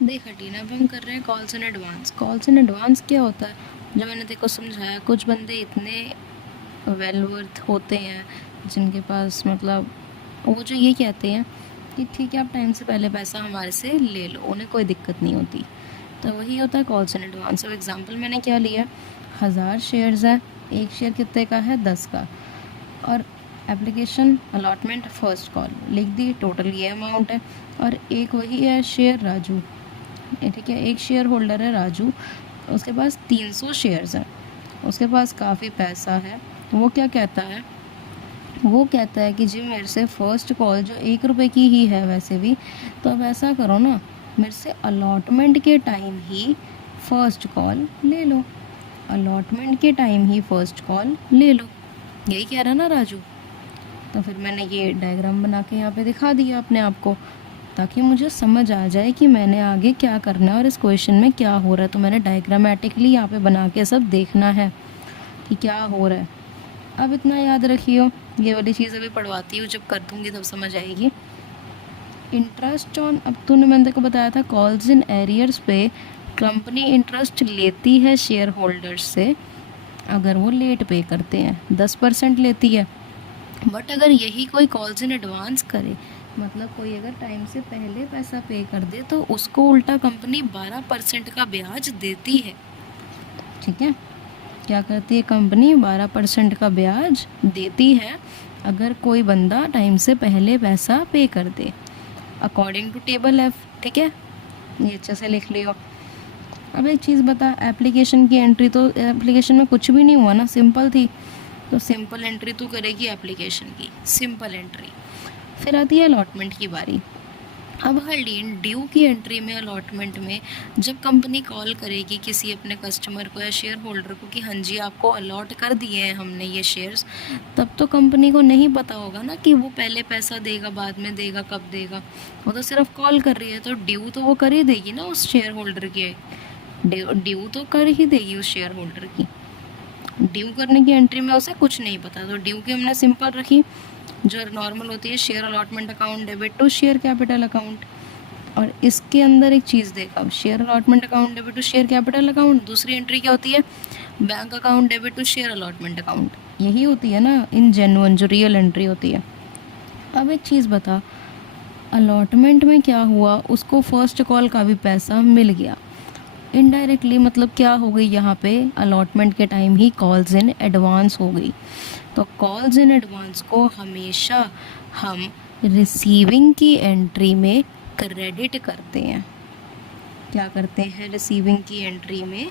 देख हटीना, अब हम कर रहे हैं calls in advance. Calls in advance क्या होता है, जो मैंने देखो समझाया, कुछ बंदे इतने वेल वर्थ होते हैं जिनके पास मतलब वो जो ये कहते हैं कि ठीक है आप टाइम से पहले पैसा हमारे से ले लो, उन्हें कोई दिक्कत नहीं होती। तो वही होता है कॉल्स इन एडवांस। अब एग्जांपल मैंने क्या लिया, 1000 शेयर्स है, एक शेयर कितने का है, 10 का, और एप्लीकेशन अलॉटमेंट फर्स्ट कॉल लिख दी, टोटल ये अमाउंट है। और एक वही है शेयर राजू, ठीक है, एक शेयर होल्डर है राजू, उसके पास 300 शेयर्स हैं, उसके पास काफ़ी पैसा है। वो क्या कहता है, वो कहता है कि जी मेरे से फ़र्स्ट कॉल जो 1 रुपये की ही है वैसे भी, तो अब ऐसा करो ना, मेरे से अलॉटमेंट के टाइम ही फ़र्स्ट कॉल ले लो, अलॉटमेंट के टाइम ही फ़र्स्ट कॉल ले लो। यही कह रहा ना राजू। तो फिर मैंने ये डायग्राम बना के यहाँ पे दिखा दिया अपने आप को, ताकि मुझे समझ आ जाए कि मैंने आगे क्या करना है और इस क्वेश्चन में क्या हो रहा है। तो मैंने डायग्रामेटिकली यहाँ पे बना के सब देखना है कि क्या हो रहा है। अब इतना याद रखियो, ये वाली चीज़ अभी पढ़वाती हूँ, जब कर दूँगी तब समझ आएगी। इंटरेस्ट ऑन, अब तूने मैंने तेरे को बताया था कॉल्स इन एरियर्स पे कंपनी इंटरेस्ट लेती है शेयर होल्डर्स से अगर वो लेट पे करते हैं, 10% लेती है। बट अगर यही कोई कॉल्स इन एडवांस करे, मतलब कोई अगर टाइम से पहले पैसा पे कर दे, तो उसको उल्टा कंपनी 12% का ब्याज देती है। ठीक है, क्या करती है कंपनी, 12% का ब्याज देती है अगर कोई बंदा टाइम से पहले पैसा पे कर दे, अकॉर्डिंग टू टेबल एफ। ठीक है, ये अच्छे से लिख लियो। अब एक चीज़ बता, एप्लीकेशन की एंट्री, तो एप्लीकेशन में कुछ भी नहीं हुआ ना, सिंपल थी, तो सिंपल एंट्री तो करेगी एप्लीकेशन की, सिंपल एंट्री। फिर आती है अलॉटमेंट की बारी। अब हर्लीन ड्यू की एंट्री में, अलॉटमेंट में, जब कंपनी कॉल करेगी किसी अपने कस्टमर को या शेयर होल्डर को कि हाँ जी आपको अलॉट कर दिए हैं हमने ये शेयर्स, तब तो कंपनी को नहीं पता होगा ना कि वो पहले पैसा देगा बाद में देगा, कब देगा। वो तो सिर्फ कॉल कर रही है, तो ड्यू तो वो कर ही देगी ना उस शेयर होल्डर की, ड्यू तो कर ही देगी उस शेयर होल्डर की। ड्यू करने की एंट्री में उसे कुछ नहीं पता, तो ड्यू की हमने सिंपल रखी, जो नॉर्मल होती है share allotment account debit to share capital account. और इसके अंदर एक चीज़ देखा, share allotment account debit to share capital account, दूसरी एंट्री क्या होती है, bank account debit to share allotment account. यही होती है ना इन जेन्युइन जो रियल एंट्री होती है। अब एक चीज़ बता, अलॉटमेंट में क्या हुआ, उसको फर्स्ट कॉल का भी पैसा मिल गया इनडायरेक्टली, मतलब क्या हो गई यहाँ पे, अलॉटमेंट के time he calls in advance हो गई। तो कॉल्स इन एडवांस को हमेशा हम रिसीविंग की एंट्री में क्रेडिट करते हैं। क्या करते हैं, रिसीविंग की एंट्री में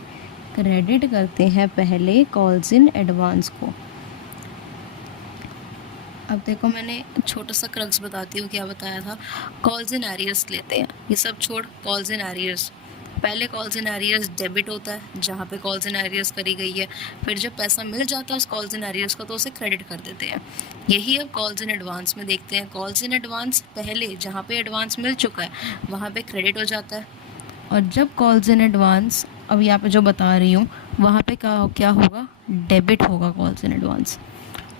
क्रेडिट करते हैं पहले कॉल्स इन एडवांस को। अब देखो मैंने छोटा सा क्रक्स बताती हूँ, क्या बताया था, कॉल्स इन एरियर्स लेते हैं, ये सब छोड़, कॉल्स इन एरियर्स। पहले कॉल्स इन एरियर्स डेबिट होता है जहाँ पे कॉल्स इन एरियर्स करी गई है, फिर जब पैसा मिल जाता है उस कॉल्स इन एरियर्स का तो उसे क्रेडिट कर देते हैं। यही अब कॉल्स इन एडवांस में देखते हैं, कॉल्स इन एडवांस पहले जहाँ पे एडवांस मिल चुका है वहाँ पे क्रेडिट हो जाता है, और जब कॉल्स इन एडवांस, अब यहाँ पे जो बता रही हूँ, वहाँ पे क्या होगा, डेबिट होगा calls in advance.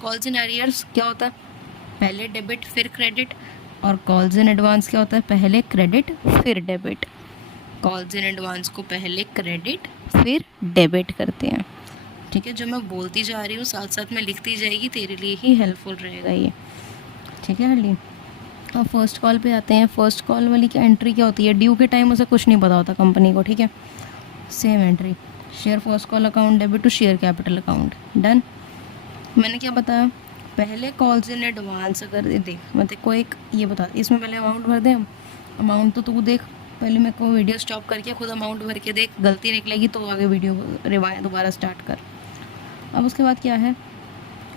Calls in arrears क्या होता है, पहले डेबिट फिर क्रेडिट, और कॉल्स इन एडवांस क्या होता है, पहले क्रेडिट फिर डेबिट। कॉल्स इन एडवांस को पहले क्रेडिट फिर डेबिट करते हैं। ठीक है, जो मैं बोलती जा रही हूँ साथ साथ में लिखती जाएगी, तेरे लिए ही हेल्पफुल रहेगा ये। ठीक है हर्ली, अब फर्स्ट कॉल पे आते हैं। फर्स्ट कॉल वाली की एंट्री क्या होती है, ड्यू के टाइम उसे कुछ नहीं पता होता कंपनी को। ठीक है, same entry, share first call account debit to share capital account, done. मैंने क्या बताया, पहले कॉल्स इन एडवांस, अगर देख मैं तेरे को एक ये बता, इसमें पहले अमाउंट भर दे हम, अमाउंट तो तू देख, पहले मेरे को वीडियो स्टॉप करके खुद अमाउंट भर के देख, गलती निकलेगी तो आगे वीडियो रिवाइंड दोबारा स्टार्ट कर। अब उसके बाद क्या है,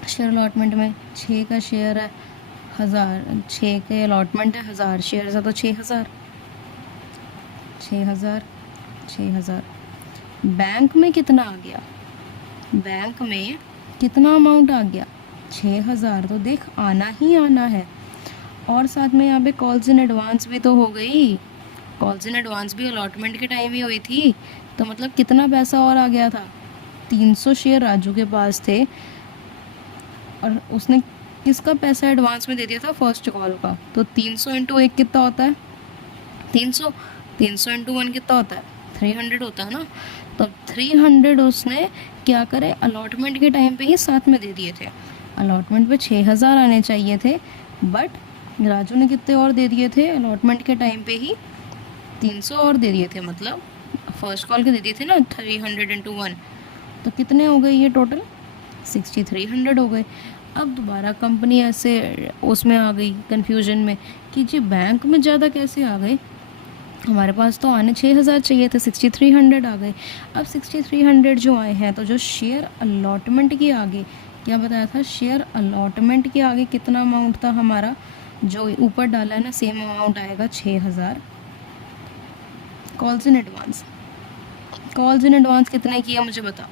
शेयर अलॉटमेंट में 6 का शेयर है 1000, 6 के अलॉटमेंट है, 1000 शेयर है तो 6000, 6000, 6000। बैंक में कितना आ गया, बैंक में कितना अमाउंट आ गया, 6000, तो देख आना ही आना है। और साथ में यहाँ पे कॉल्स इन एडवांस भी तो हो गई, कॉल्स इन एडवांस भी अलॉटमेंट के टाइम ही हुई थी, तो मतलब कितना पैसा और आ गया था, 300 शेयर राजू के पास थे, और उसने किसका पैसा एडवांस में दे दिया था, फर्स्ट कॉल का, तो 300 इंटू 1 कितना होता है, 300, 300 इंटू 1 कितना होता है, 300 होता है ना। तो 300 उसने क्या करे, अलॉटमेंट के टाइम पे ही साथ में दे दिए थे। अलॉटमेंट पे 6000 आने चाहिए थे, बट राजू ने कितने और दे दिए थे, अलॉटमेंट के टाइम पे ही 300 और दे दिए थे। मतलब फर्स्ट कॉल के दे दिए थे ना 300 इंटू 1, तो कितने हो गए ये टोटल, 6300 हो गए। अब दोबारा कंपनी ऐसे उसमें आ गई कन्फ्यूजन में कि जी बैंक में ज़्यादा कैसे आ गए, हमारे पास तो आने 6000 चाहिए थे, 6300 आ गए। अब 6300 जो आए हैं, तो जो शेयर अलॉटमेंट के आगे क्या बताया था, शेयर अलॉटमेंट के आगे कितना अमाउंट था हमारा, जो ऊपर डाला है ना सेम अमाउंट आएगा 6000। Calls in advance, calls in advance कितने की है मुझे बताओ,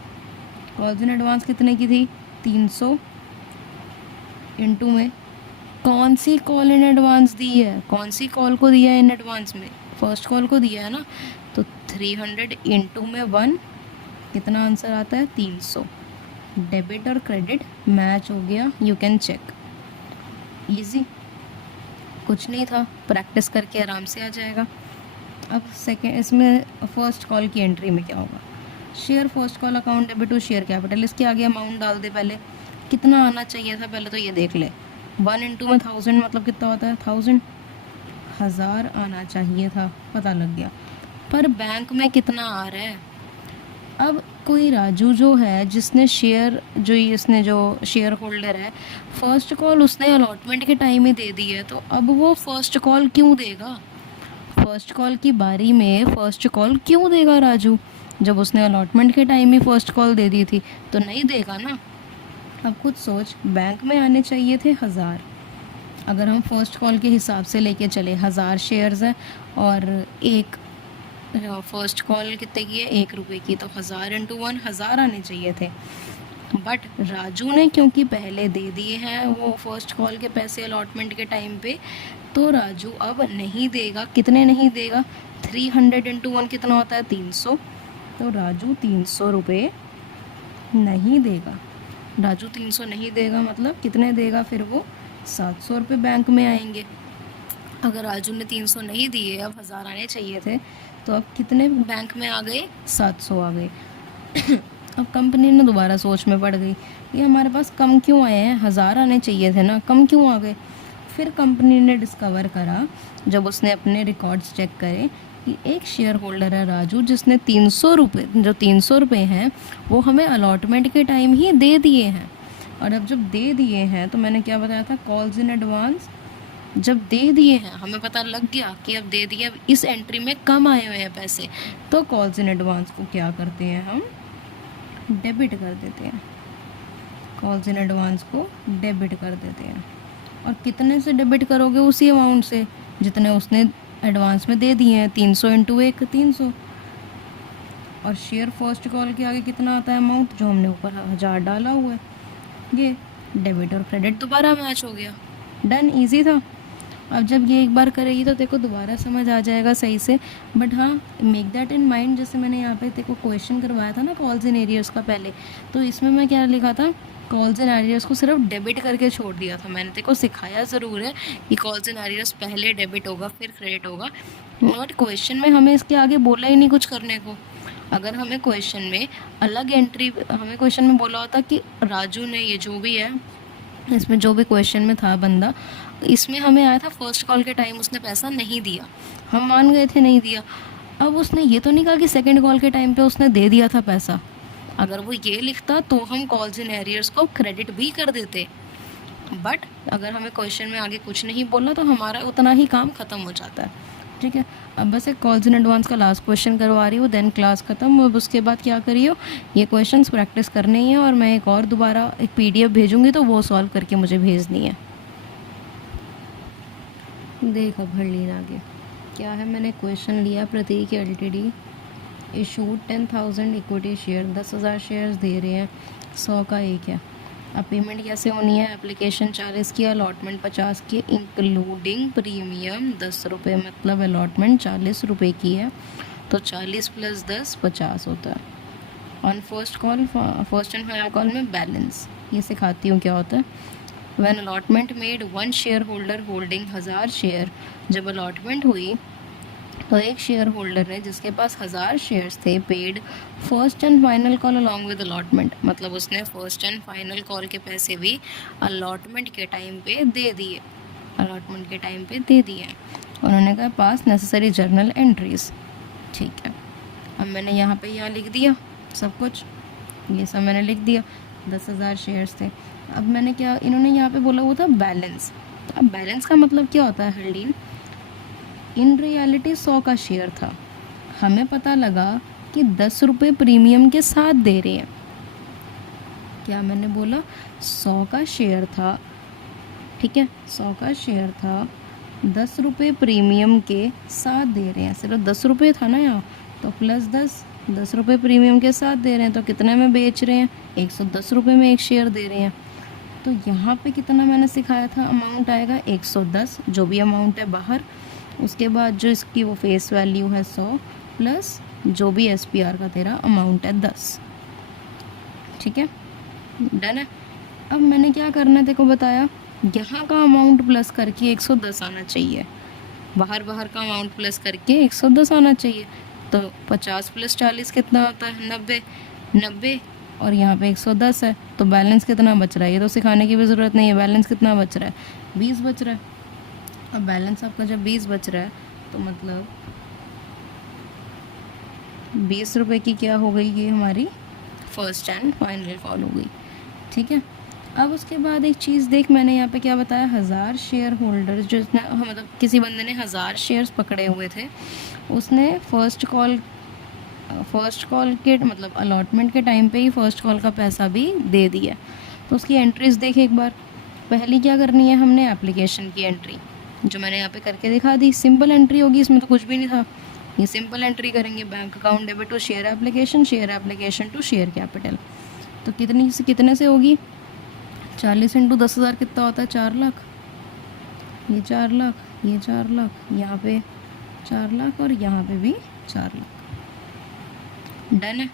कॉल्स इन एडवांस कितने की थी, 300 इंटू में कौन सी कॉल इन एडवांस दी है, कौन सी कॉल को दिया है इन एडवांस में, फर्स्ट कॉल को दिया है ना। तो 300 इंटू में 1, कितना आंसर आता है, 300। डेबिट और क्रेडिट मैच हो गया, यू कैन चेक। इजी, कुछ नहीं था, प्रैक्टिस करके आराम से आ जाएगा। अब सेकेंड, इसमें फर्स्ट कॉल की एंट्री में क्या होगा, share first call account debit to share capital, इसके आगे अमाउंट डाल दे। पहले कितना आना चाहिए था, पहले तो ये देख ले, 1 इंटू में 1000 मतलब कितना होता है, 1000 आना चाहिए था, पता लग गया। पर बैंक में कितना आ रहा है, अब कोई राजू जो है जिसने शेयर, जो इसने जो शेयर होल्डर है, फर्स्ट कॉल उसने अलॉटमेंट के टाइम ही दे दी है, तो अब वो फर्स्ट कॉल क्यों देगा, फर्स्ट कॉल की बारी में फर्स्ट कॉल क्यों देगा राजू, जब उसने अलॉटमेंट के टाइम ही फर्स्ट कॉल दे दी थी, तो नहीं देगा ना। अब खुद सोच, बैंक में आने चाहिए थे 1000, अगर हम फर्स्ट कॉल के हिसाब से लेके चले 1000 शेयर्स हैं और एक फर्स्ट कॉल कितने की है, 1 रुपये की, तो 1000 इंटू 1 1000 आने चाहिए थे। बट राजू ने क्योंकि पहले दे दिए हैं वो फर्स्ट कॉल के पैसे अलॉटमेंट के टाइम पे, तो राजू अब नहीं देगा। कितने नहीं देगा, 300 इंटू 1 कितना होता है, 300। तो राजू 300 रुपये नहीं देगा, राजू 300 नहीं देगा, मतलब कितने देगा फिर वो, 700 रुपये बैंक में आएंगे। अगर राजू ने 300 नहीं दिए, अब 1000 आने चाहिए थे, तो अब कितने बैंक में आ गए, 700 आ गए। अब कंपनी ने दोबारा सोच में पड़ गई कि हमारे पास कम क्यों आए हैं, 1000 आने चाहिए थे ना, कम क्यों आ गए। फिर कंपनी ने डिस्कवर करा, जब उसने अपने रिकॉर्ड्स चेक करे, कि एक शेयर होल्डर है राजू जिसने 300 रुपये, जो 300 रुपये हैं वो हमें अलॉटमेंट के टाइम ही दे दिए हैं। और अब जब दे दिए हैं, तो मैंने क्या बताया था, कॉल्स इन एडवांस, जब दे दिए हैं हमें पता लग गया कि अब दे दिए, अब इस एंट्री में कम आए हुए हैं पैसे, तो कॉल्स इन एडवांस को क्या करते हैं हम, डेबिट कर देते हैं, कॉल्स इन एडवांस को डेबिट कर देते हैं। और कितने से डेबिट करोगे, उसी अमाउंट से जितने उसने एडवांस में दे दिए हैं, 300 इंटू 1 300। और शेयर फर्स्ट कॉल के आगे कितना आता है अमाउंट, जो हमने ऊपर 1000 डाला हुआ है, ये डेबिट और क्रेडिट दोबारा मैच हो गया, डन, इजी था। अब जब ये एक बार करेगी तो देखो दोबारा समझ आ जाएगा सही से। बट हाँ, मेक दैट इन माइंड, जैसे मैंने यहाँ पे देखो क्वेश्चन करवाया था ना कॉल्स इन एरियर्स का पहले, तो इसमें मैं क्या लिखा था, कॉल्स इन एरियर्स को सिर्फ डेबिट करके छोड़ दिया था। मैंने देखो सिखाया ज़रूर है कि कॉल्स इन एरियर्स पहले डेबिट होगा फिर क्रेडिट होगा, बट क्वेश्चन में हमें इसके आगे बोला ही नहीं कुछ करने को। अगर हमें क्वेश्चन में अलग एंट्री, हमें क्वेश्चन में बोला होता कि राजू ने, ये जो भी है इसमें जो भी क्वेश्चन में था बंदा, इसमें हमें आया था फर्स्ट कॉल के टाइम उसने पैसा नहीं दिया, हम मान गए थे नहीं दिया। अब उसने ये तो नहीं कहा कि सेकंड कॉल के टाइम पे उसने दे दिया था पैसा, अगर वो ये लिखता तो हम कॉल्स इन एरियर्स को क्रेडिट भी कर देते। बट अगर हमें क्वेश्चन में आगे कुछ नहीं बोला तो हमारा उतना ही काम ख़त्म हो जाता है, ठीक है। अब बस एक कॉल्स इन एडवांस का लास्ट क्वेश्चन करवा रही हूँ, देन क्लास ख़त्म। अब उसके बाद क्या करियो, ये क्वेश्चंस प्रैक्टिस करने ही है, और मैं एक और दोबारा एक PDF भेजूँगी तो वो सॉल्व करके मुझे भेजनी है। देखो भर लीन आगे क्या है, मैंने क्वेश्चन लिया, Pratik LTD issued 10,000 equity share, 10,000 shares दे रहे हैं, 100 का एक है। अब पेमेंट कैसे होनी है, एप्लीकेशन 40 की, अलॉटमेंट 50 की, इंक्लूडिंग प्रीमियम 10 रुपये, मतलब अलॉटमेंट 40 रुपये की है, तो 40 + 10 50 होता है। On first call, first and final call में बैलेंस, ये सिखाती हूँ क्या होता है। When allotment made, 1 share holder holding 1000 share, जब अलॉटमेंट हुई तो एक शेयर होल्डर ने जिसके पास 1000 शेयर्स थे paid first and final call along with allotment, मतलब उसने फर्स्ट एंड फाइनल कॉल के पैसे भी अलॉटमेंट के टाइम पे दे दिए, अलॉटमेंट के टाइम पे दे दिए। उन्होंने कहा पास नेसेसरी जर्नल एंट्रीज। ठीक है, अब मैंने यहाँ लिख दिया सब कुछ, ये सब मैंने लिख दिया। 10,000 शेयर्स थे। अब मैंने क्या, इन्होंने यहाँ पे बोला हुआ था बैलेंस। अब बैलेंस का मतलब क्या होता है हल्डीन? इन रियलिटी 100 का शेयर था, हमें पता लगा कि 10 रुपये प्रीमियम के साथ दे रहे हैं। क्या मैंने बोला? 100 का शेयर था, ठीक है, 100 का शेयर था, 10 रुपये प्रीमियम के साथ दे रहे हैं। सिर्फ 10 रुपये था ना यहाँ, तो प्लस 10 रुपये प्रीमियम के साथ दे रहे हैं, तो कितने में बेच रहे हैं? 110 रुपये में एक शेयर दे रहे हैं। तो यहाँ पे कितना मैंने सिखाया था अमाउंट आएगा? 110, जो भी अमाउंट है बाहर, उसके बाद जो इसकी वो फेस वैल्यू है 100 प्लस जो भी SPR का तेरा अमाउंट है 10। ठीक है, डन है। अब मैंने क्या करना है देखो बताया, यहाँ का अमाउंट प्लस करके 110 आना चाहिए, बाहर का अमाउंट प्लस करके 110 आना चाहिए। तो 50 प्लस 40 कितना होता है? 90 और यहाँ पे 110 है, तो बैलेंस कितना बच रहा है? ये तो सिखाने की भी ज़रूरत नहीं है, बैलेंस कितना बच रहा है? 20 बच रहा है। अब बैलेंस आपका जब 20 बच रहा है तो मतलब 20 रुपये की क्या हो गई? ये हमारी फर्स्ट एंड फाइनल कॉल हो गई। ठीक है, अब उसके बाद एक चीज़ देख, मैंने यहाँ पे क्या बताया, 1000 शेयर होल्डर्स, जिसने मतलब किसी बंदे ने 1000 शेयर्स पकड़े हुए थे, उसने फर्स्ट कॉल के मतलब अलॉटमेंट के टाइम पे ही फर्स्ट कॉल का पैसा भी दे दिया। तो उसकी एंट्रीज देख एक बार। पहली क्या करनी है हमने? एप्लीकेशन की एंट्री, जो मैंने यहाँ पे करके दिखा दी। सिंपल एंट्री होगी, इसमें तो कुछ भी नहीं था, ये सिंपल एंट्री करेंगे। Bank account debit to share application to share capital. तो कितने से होगी? 40 इंटू 10,000 कितना होता है? 4 लाख। ये 4 लाख, ये 4 लाख, यहाँ पे 4 लाख और यहाँ पे भी 4 लाख। डन है।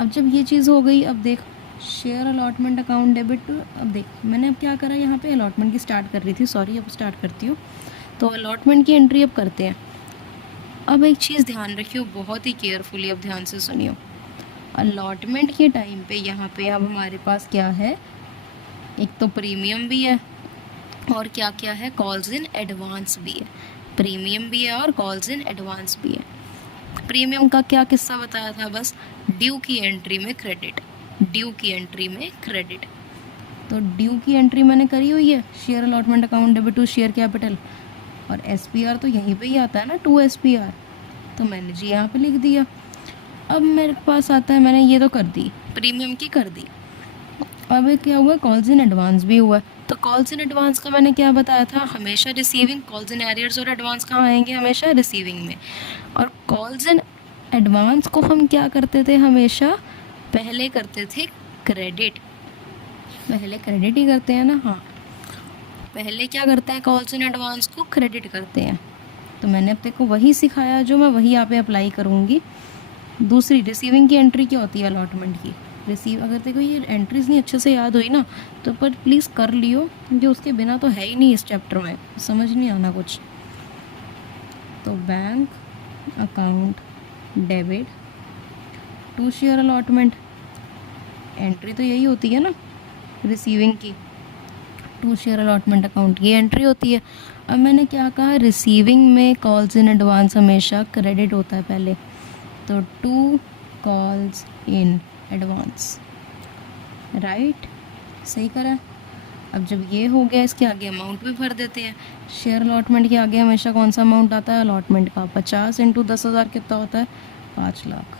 अब जब ये चीज़ हो गई, अब देख शेयर अलॉटमेंट अकाउंट डेबिट। अब देख मैंने अब क्या करा, यहाँ पे अलॉटमेंट की स्टार्ट कर रही थी, सॉरी, अब स्टार्ट करती हूँ। तो अलॉटमेंट की एंट्री अब करते हैं। अब एक चीज़ ध्यान रखियो, बहुत ही केयरफुली अब ध्यान से सुनियो। अलॉटमेंट के टाइम पे यहाँ पे अब हमारे पास क्या है? एक तो प्रीमियम भी है और क्या क्या है? कॉल्स इन एडवांस भी है। प्रीमियम भी है और कॉल्स इन एडवांस भी है। प्रीमियम का क्या किस्सा बताया था? बस ड्यू की एंट्री में क्रेडिट, ड्यू की एंट्री में क्रेडिट। तो ड्यू की एंट्री मैंने करी हुई है, share allotment account debit to share capital, और SPR तो यहीं पे ही आता है ना, 2 SPR, तो मैंने जी यहाँ पे लिख दिया। अब मेरे पास आता है, मैंने ये तो कर दी, प्रीमियम की कर दी। अब क्या हुआ? कॉल्स इन एडवांस भी हुआ। तो कॉल्स इन एडवांस का मैंने क्या बताया था? हमेशा रिसीविंग, कॉल्स इन एरियर्स और एडवांस कहाँ आएंगे? हमेशा रिसीविंग में। और कॉल्स इन एडवांस को हम क्या करते थे? हमेशा पहले करते थे क्रेडिट, पहले क्रेडिट ही करते हैं ना। हाँ, पहले क्या करते हैं? कॉल्स इन एडवांस को क्रेडिट करते हैं। तो मैंने अब तेको वही सिखाया जो मैं वही यहाँ पे अप्लाई करूँगी। दूसरी रिसीविंग की एंट्री क्या होती है अलॉटमेंट की? रिसीव, अगर देखो ये एंट्रीज नहीं अच्छे से याद हुई ना तो पर प्लीज़ कर लियो, क्योंकि उसके बिना तो है ही नहीं इस चैप्टर में, समझ नहीं आना कुछ। तो bank account debit to share allotment, entry तो यही होती है ना रिसीविंग की, टू शेयर अलॉटमेंट अकाउंट की एंट्री होती है। अब मैंने क्या कहा? रिसीविंग में कॉल्स इन एडवांस हमेशा क्रेडिट होता है पहले, तो 2 कॉल्स इन एडवांस, राइट, सही करा। अब जब ये हो गया, इसके आगे अमाउंट भी भर देते हैं। शेयर अलॉटमेंट के आगे हमेशा कौन सा अमाउंट आता है? अलॉटमेंट का। 50 इंटू 10,000 कितना होता है? 5 लाख।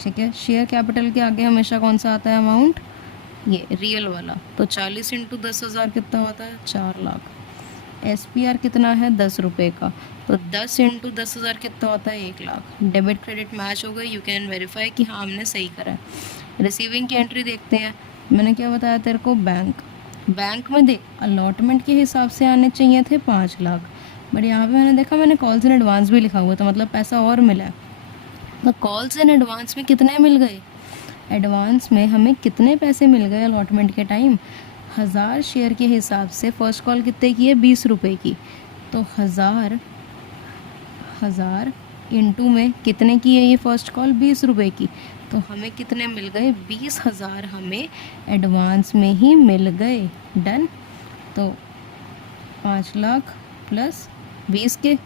ठीक है, शेयर कैपिटल के आगे हमेशा कौन सा आता है अमाउंट? ये रियल वाला। तो 40 इंटू 10,000 कितना होता है? 4 लाख। SPR कितना है? 10 रुपये का, तो 10 इंटू 10,000 कितना होता है? 1 लाख। डेबिट क्रेडिट मैच हो गई, यू कैन वेरीफाई कि हाँ हमने सही करा है। रिसीविंग की एंट्री देखते हैं। मैंने क्या बताया तेरे को? बैंक में देख अलॉटमेंट के हिसाब से आने चाहिए थे 5 लाख, बट यहाँ पे मैंने देखा मैंने कॉल्स इन एडवांस भी लिखा हुआ था, मतलब पैसा और मिला है। तो कॉल्स इन एडवांस में कितने मिल गए? एडवांस में हमें कितने पैसे मिल गए अलॉटमेंट के टाइम? 1000 शेयर के हिसाब से फर्स्ट कॉल कितने की है? 20 रुपये की। तो 1000 1000 इंटू में कितने की है ये फर्स्ट कॉल, 20 रुपये की, तो हमें कितने मिल गए, 20,000 हमें एडवांस में ही मिल गए। डन। तो 5 लाख प्लस 20 के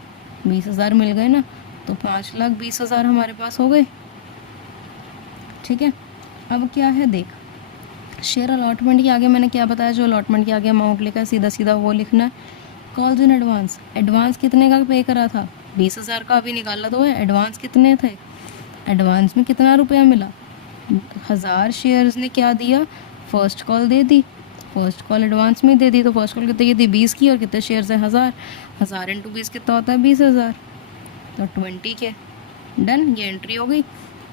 20,000 मिल गए ना, तो 5,20,000 हमारे पास हो गए। ठीक है, अब क्या है देख, शेयर अलॉटमेंट के आगे मैंने क्या बताया, जो अलॉटमेंट के आगे अमाउंट लिखा है सीधा सीधा वो लिखना है। कॉल्स इन एडवांस, एडवांस कितने का पे करा था, 20,000 का अभी निकाला तो है। एडवांस कितने थे, एडवांस में कितना रुपया मिला, 1000 शेयर्स ने क्या दिया, फर्स्ट कॉल दे दी, फर्स्ट कॉल एडवांस में दे दी, तो फर्स्ट कॉल कितने की थी, 20 की, और कितने शेयर्स है, 1000 इंटू 20 कितना होता है, 20,000, तो 20 के। डन, ये एंट्री हो गई।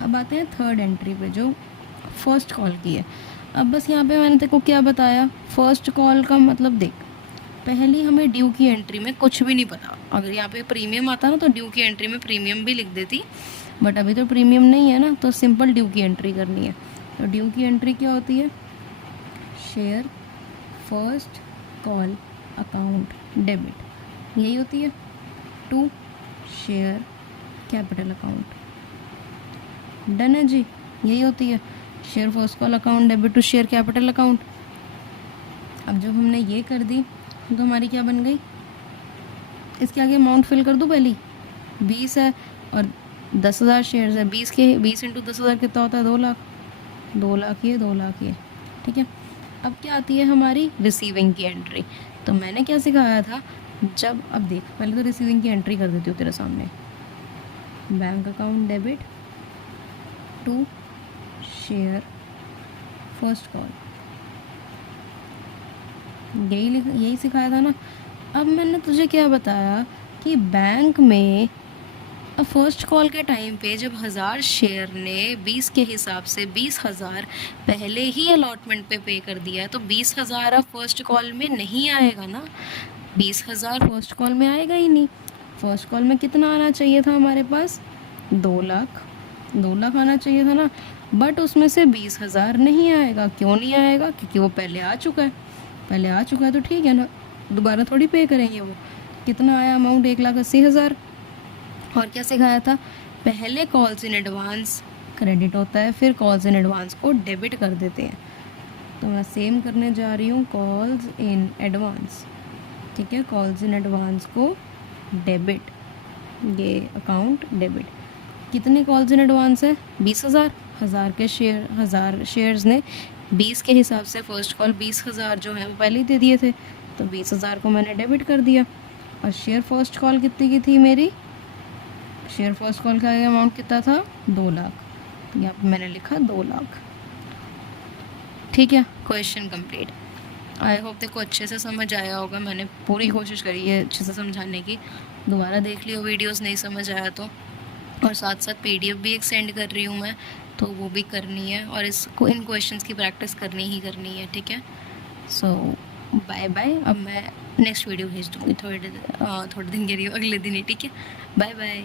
अब आते हैं थर्ड एंट्री पे जो फर्स्ट कॉल की है। अब बस यहाँ पे मैंने तेरे को क्या बताया, फर्स्ट कॉल का मतलब देख, पहली हमें ड्यू की एंट्री में कुछ भी नहीं पता, अगर यहाँ पे प्रीमियम आता ना तो ड्यू की एंट्री में प्रीमियम भी लिख देती, बट अभी तो प्रीमियम नहीं है ना, तो सिंपल ड्यू की एंट्री करनी है। तो ड्यू की एंट्री क्या होती है, share first call account debit, यही होती है, to share capital account. Done है जी, यही होती है, share first call account debit to share capital account. अब जब हमने ये कर दी तो हमारी क्या बन गई, इसके आगे अमाउंट फिल कर दूँ, पहली 20 है और 10,000 शेयर्स है, 20 इंटू 10,000 कितना होता है, 2 लाख, 2 लाख ये 2 लाख ये। ठीक है, अब क्या आती है हमारी रिसीविंग की एंट्री। तो मैंने क्या सिखाया था, जब, अब देख पहले तो रिसीविंग की एंट्री कर देती हूँ तेरे सामने, bank account debit to share first call, यही सिखाया था ना। अब मैंने तुझे क्या बताया कि बैंक में फर्स्ट कॉल के टाइम पे जब 1000 शेयर ने 20 के हिसाब से 20,000 पहले ही अलॉटमेंट पे कर दिया है, तो 20,000 अब फर्स्ट कॉल में नहीं आएगा ना, 20,000 फर्स्ट कॉल में आएगा ही नहीं। फर्स्ट कॉल में कितना आना चाहिए था हमारे पास, 2 लाख, 2 लाख आना चाहिए था ना, बट उसमें से 20,000 नहीं आएगा। क्यों नहीं आएगा, क्योंकि वो पहले आ चुका है, पहले आ चुका है तो ठीक है ना, दोबारा थोड़ी पे करेंगे वो। कितना आया अमाउंट, 1,80,000। और क्या सिखाया था, पहले कॉल्स इन एडवांस क्रेडिट होता है, फिर कॉल्स इन एडवांस को डेबिट कर देते हैं। तो मैं सेम करने जा रही हूँ, कॉल्स इन एडवांस, ठीक है, कॉल्स इन एडवांस को डेबिट, ये अकाउंट डेबिट। कितने कॉल्स इन एडवांस है, 20,000, 1000 शेयर्स ने 20 के हिसाब से फर्स्ट कॉल 20,000 जो है वो पहले ही दे दिए थे, तो 20,000 को मैंने डेबिट कर दिया। और शेयर फर्स्ट कॉल कितनी की थी मेरी, शेयर फर्स्ट कॉल का अमाउंट कितना था, 2 लाख, तो यहाँ पे मैंने लिखा 2 लाख। ठीक है, क्वेश्चन कंप्लीट। आई होप देखो अच्छे से समझ आया होगा, मैंने पूरी कोशिश करी है अच्छे से समझाने की। दोबारा देख लियो वीडियोस नहीं समझ आया तो, और साथ साथ PDF भी एक सेंड कर रही हूँ मैं, तो वो भी करनी है, और इसको इन क्वेश्चंस की प्रैक्टिस करनी ही करनी है। ठीक है, सो बाय बाय। अब मैं नेक्स्ट वीडियो भेज दूँगी थोड़े दिन के लिए, अगले दिन ही। ठीक है, बाय बाय।